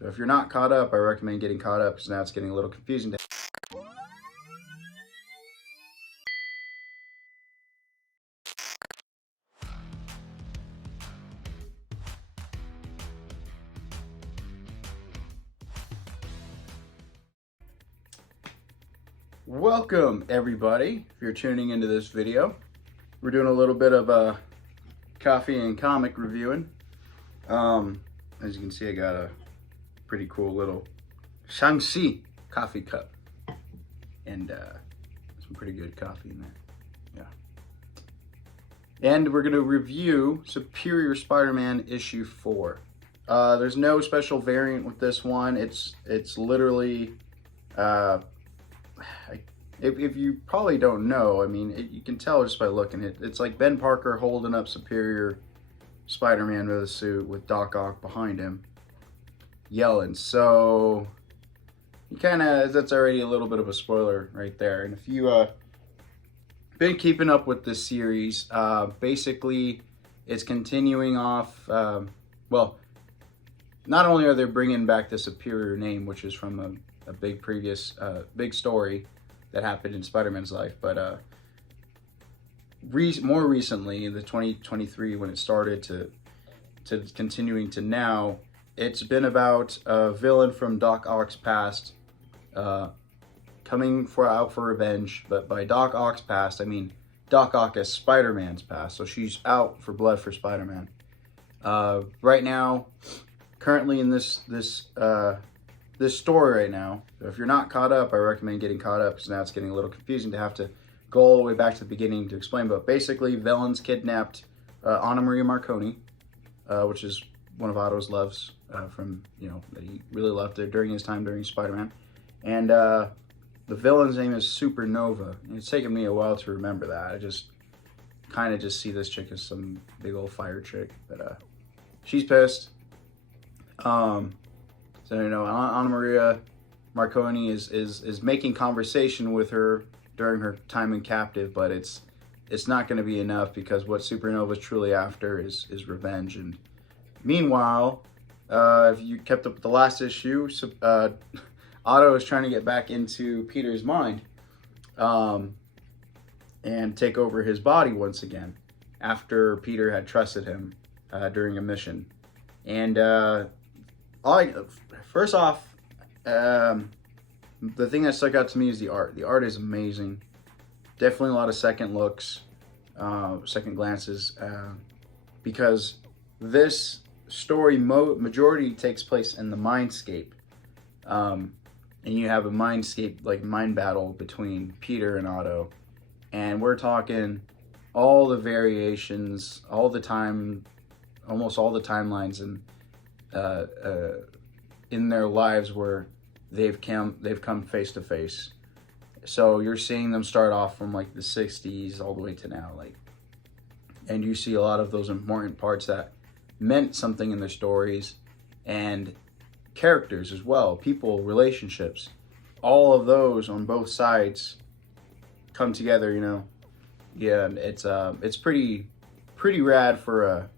So if you're not caught up, I recommend getting caught up because now it's getting a little confusing. Welcome everybody, if you're tuning into this video. We're doing a little bit of coffee and comic reviewing. As you can see, I got a pretty cool little Shaanxi coffee cup. And some pretty good coffee in there. Yeah. And we're going to review Superior Spider-Man issue 4. There's no special variant with this one. It's literally... if you probably don't know, I mean, you can tell just by looking. It's like Ben Parker holding up Superior Spider-Man with a suit with Doc Ock behind him, yelling. So, you kind of, that's already a little bit of a spoiler right there. And if you been keeping up with this series, basically, it's continuing off, well, not only are they bringing back the Superior name, which is from a big previous, big story that happened in Spider-Man's life, but more recently, in the 2023, when it started to continuing to now, it's been about a villain from Doc Ock's past coming out for revenge. But by Doc Ock's past, I mean Doc Ock as Spider-Man's past. So she's out for blood for Spider-Man. Right now, currently in this story right now. So if you're not caught up, I recommend getting caught up because now it's getting a little confusing to have to go all the way back to the beginning to explain. But basically, villains kidnapped Anna Maria Marconi, which is one of Otto's loves from, that he really loved it during his time during Spider-Man. And the villain's name is Supernova. And it's taken me a while to remember that. I just kind of just see this chick as some big old fire chick. But she's pissed. So, Anna Maria Marconi is making conversation with her during her time in captive, but it's not going to be enough because what Supernova's truly after is revenge. And meanwhile, if you kept up with the last issue, Otto is trying to get back into Peter's mind and take over his body once again after Peter had trusted him during a mission. And first off, the thing that stuck out to me is the art. The art is amazing. Definitely a lot of second looks, second glances, because this story majority takes place in the mindscape. And you have a mindscape, like mind battle between Peter and Otto. And we're talking all the variations, all the time, almost all the timelines and in their lives where they've come face to face. So you're seeing them start off from like the 60s all the way to now, and you see a lot of those important parts that meant something in their stories and characters as well, people, relationships, all of those on both sides come together. Yeah, and it's pretty rad for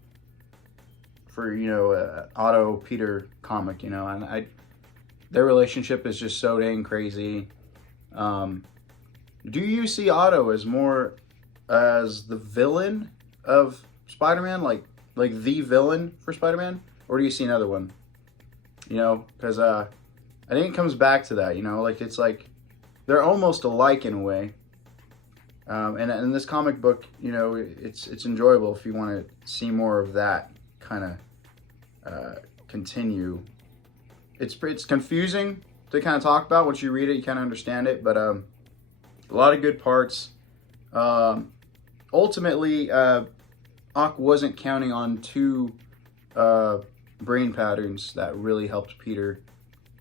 Otto Peter comic, and their relationship is just so dang crazy. Do you see Otto as more as the villain of Spider-Man, like the villain for Spider-Man, or do you see another one? Because I think it comes back to that. It's like they're almost alike in a way. And in this comic book, it's enjoyable if you want to see more of that kind of continue. It's confusing to kind of talk about. Once you read it, you kind of understand it, but a lot of good parts. Ultimately, Ock wasn't counting on two brain patterns that really helped Peter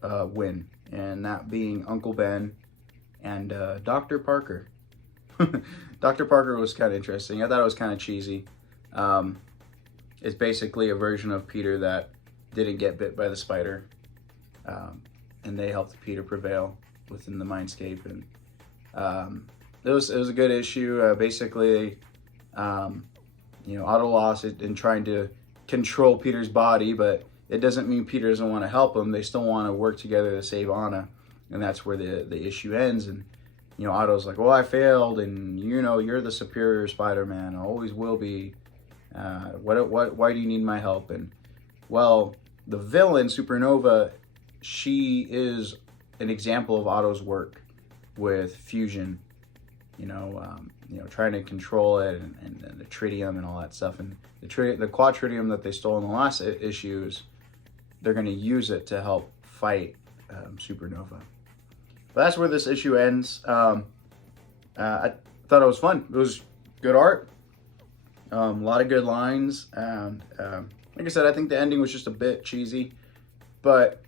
win, and that being Uncle Ben and Dr. Parker. Dr. Parker was kind of interesting. I thought it was kind of cheesy. It's basically a version of Peter that didn't get bit by the spider, and they helped Peter prevail within the mindscape. And it was a good issue. Basically, Otto lost it in trying to control Peter's body, but it doesn't mean Peter doesn't want to help him. They still want to work together to save Anna, and that's where the issue ends. And you know, Otto's like, well, I failed, and you know, you're the superior Spider-Man, I always will be. Why do you need my help? And well, the villain, Supernova, she is an example of Otto's work with fusion, you know, trying to control it, and the tritium and all that stuff. And the quadritium that they stole in the last issues, they're going to use it to help fight Supernova. But that's where this issue ends. I thought it was fun. It was good art. A lot of good lines. And like I said, I think the ending was just a bit cheesy. But,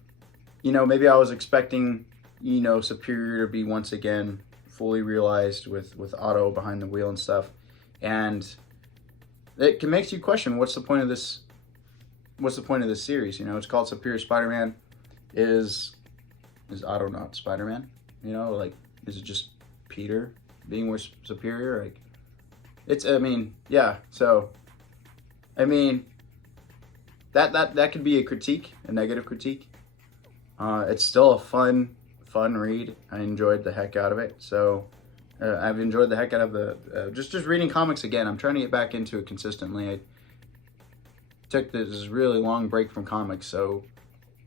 you know, maybe I was expecting, you know, Superior to be once again fully realized with Otto behind the wheel and stuff. And it makes you question, what's the point of this? What's the point of this series? You know, it's called Superior Spider-Man. Is Otto not Spider-Man? You know, like, is it just Peter being more superior? Like, I mean, yeah. So, I mean, that could be a critique, a negative critique. It's still a fun read. I enjoyed the heck out of it. So, I've enjoyed the heck out of the just reading comics again. I'm trying to get back into it consistently. I took this really long break from comics, so.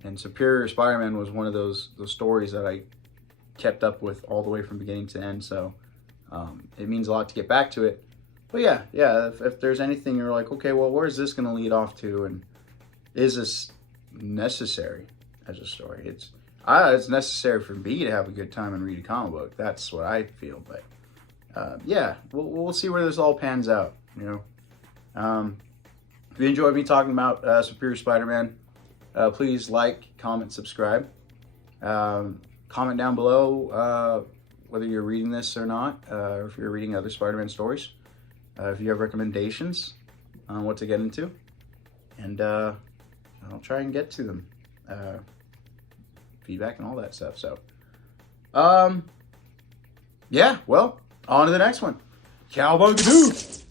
And Superior Spider-Man was one of those stories that I kept up with all the way from beginning to end. So it means a lot to get back to it. But yeah. If there's anything you're like, okay, well, where's this going to lead off to, and is this necessary as a story? It's necessary for me to have a good time and read a comic book. That's what I feel. But yeah, we'll see where this all pans out. You know, if you enjoyed me talking about Superior Spider-Man. Please like, comment, subscribe. Comment down below whether you're reading this or not, or if you're reading other Spider-Man stories. If you have recommendations on what to get into. And I'll try and get to them. Feedback and all that stuff. So, yeah, well, on to the next one. Cowabunga-doo!